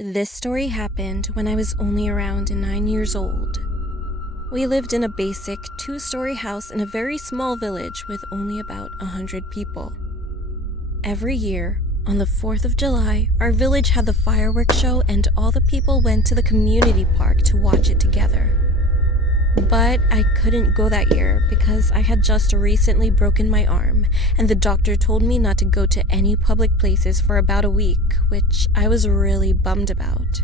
This story happened when I was only around 9 years old. We lived in a basic 2-story house in a very small village with only about 100 people. Every year, on the 4th of July, our village had the fireworks show and all the people went to the community park to watch it together. But I couldn't go that year because I had just recently broken my arm, and the doctor told me not to go to any public places for about a week, which I was really bummed about.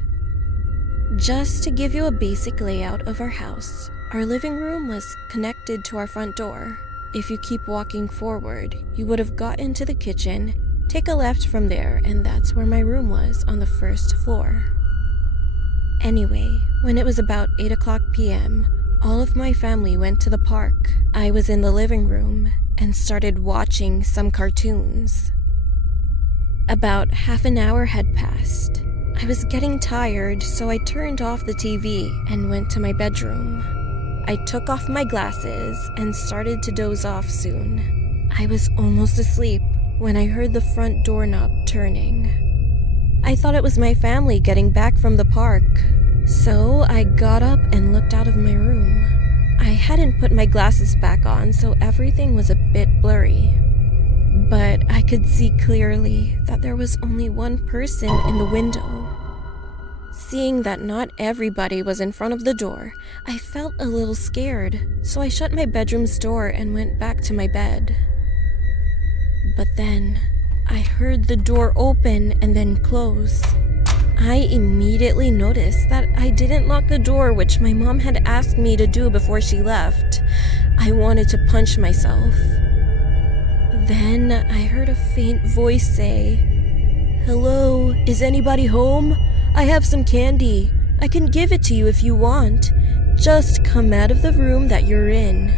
Just to give you a basic layout of our house, our living room was connected to our front door. If you keep walking forward, you would have gotten to the kitchen, take a left from there, and that's where my room was on the first floor. Anyway, when it was about 8 p.m., all of my family went to the park. I was in the living room and started watching some cartoons. About half an hour had passed. I was getting tired, so I turned off the TV and went to my bedroom. I took off my glasses and started to doze off soon. I was almost asleep when I heard the front doorknob turning. I thought it was my family getting back from the park. So I got up and looked out of my room. I hadn't put my glasses back on, so everything was a bit blurry. But I could see clearly that there was only one person in the window. Seeing that not everybody was in front of the door, I felt a little scared, so I shut my bedroom's door and went back to my bed. But then, I heard the door open and then close. I immediately noticed that I didn't lock the door, which my mom had asked me to do before she left. I wanted to punch myself. Then I heard a faint voice say, "Hello, is anybody home? I have some candy. I can give it to you if you want. Just come out of the room that you're in."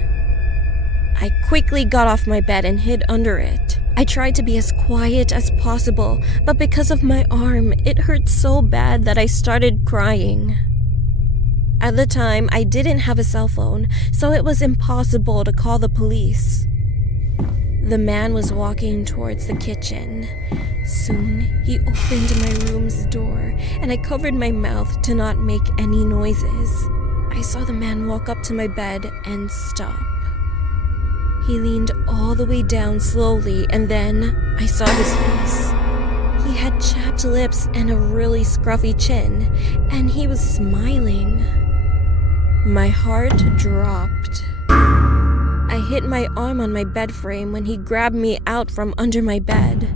I quickly got off my bed and hid under it. I tried to be as quiet as possible, but because of my arm, it hurt so bad that I started crying. At the time, I didn't have a cell phone, so it was impossible to call the police. The man was walking towards the kitchen. Soon, he opened my room's door, and I covered my mouth to not make any noises. I saw the man walk up to my bed and stop. He leaned all the way down slowly, and then I saw his face. He had chapped lips and a really scruffy chin, and he was smiling. My heart dropped. I hit my arm on my bed frame when he grabbed me out from under my bed,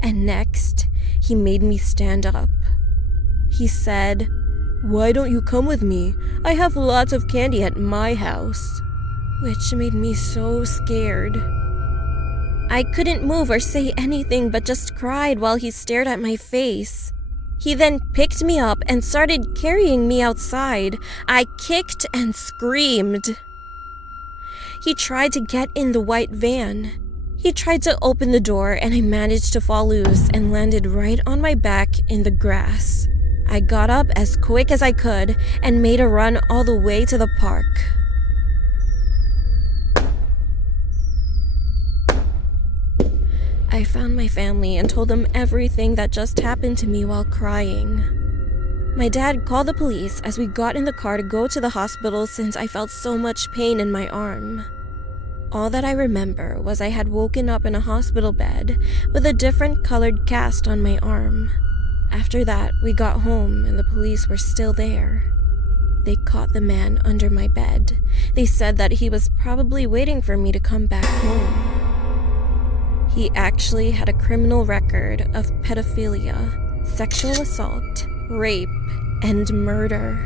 and next, he made me stand up. He said, "Why don't you come with me? I have lots of candy at my house," which made me so scared. I couldn't move or say anything but just cried while he stared at my face. He then picked me up and started carrying me outside. I kicked and screamed. He tried to get in the white van. He tried to open the door and I managed to fall loose and landed right on my back in the grass. I got up as quick as I could and made a run all the way to the park. I found my family and told them everything that just happened to me while crying. My dad called the police as we got in the car to go to the hospital since I felt so much pain in my arm. All that I remember was I had woken up in a hospital bed with a different colored cast on my arm. After that, we got home and the police were still there. They caught the man under my bed. They said that he was probably waiting for me to come back home. He actually had a criminal record of pedophilia, sexual assault, rape, and murder.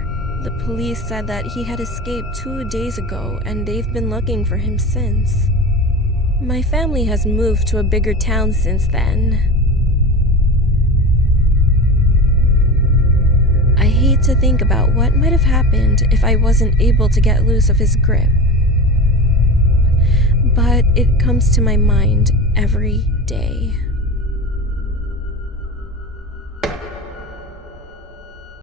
The police said that he had escaped 2 days ago and they've been looking for him since. My family has moved to a bigger town since then. I hate to think about what might have happened if I wasn't able to get loose of his grip. But it comes to my mind every day.